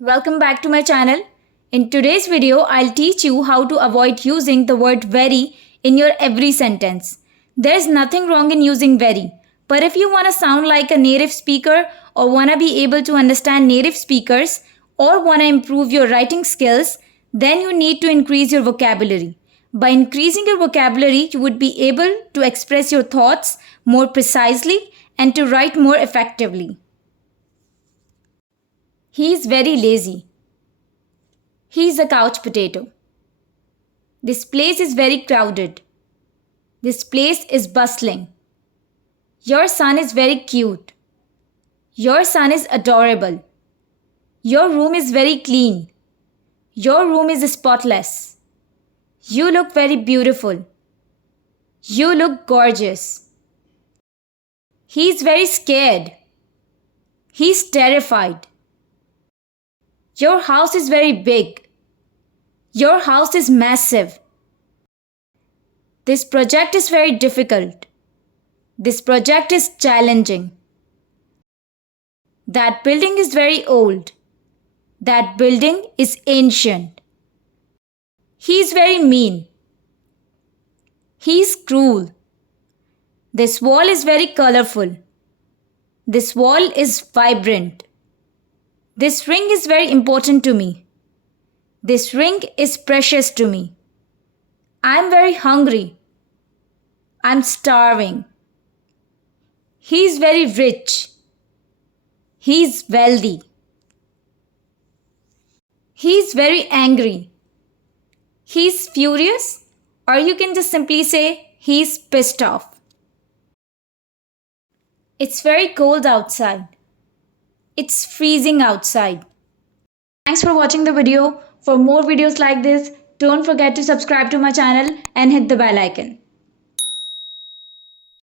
Welcome back to my channel. In today's video, I'll teach you how to avoid using the word very in your every sentence. There's nothing wrong in using very, but if you want to sound like a native speaker or want to be able to understand native speakers or want to improve your writing skills, then you need to increase your vocabulary. By increasing your vocabulary, you would be able to express your thoughts more precisely and to write more effectively. He is very lazy. He is a couch potato. This place is very crowded. This place is bustling. Your son is very cute. Your son is adorable. Your room is very clean. Your room is spotless. You look very beautiful. You look gorgeous. He is very scared. He is terrified. Your house is very big. Your house is massive. This project is very difficult. This project is challenging. That building is very old. That building is ancient. He is very mean. He is cruel. This wall is very colorful. This wall is vibrant. This ring is very important to me. This ring is precious to me. I'm very hungry. I'm starving. He is very rich. He is wealthy. He is very angry. He is furious, or you can just simply say he is pissed off. It's very cold outside. It's freezing outside. Thanks for watching the video. For more videos like this, don't forget to subscribe to my channel and hit the bell icon.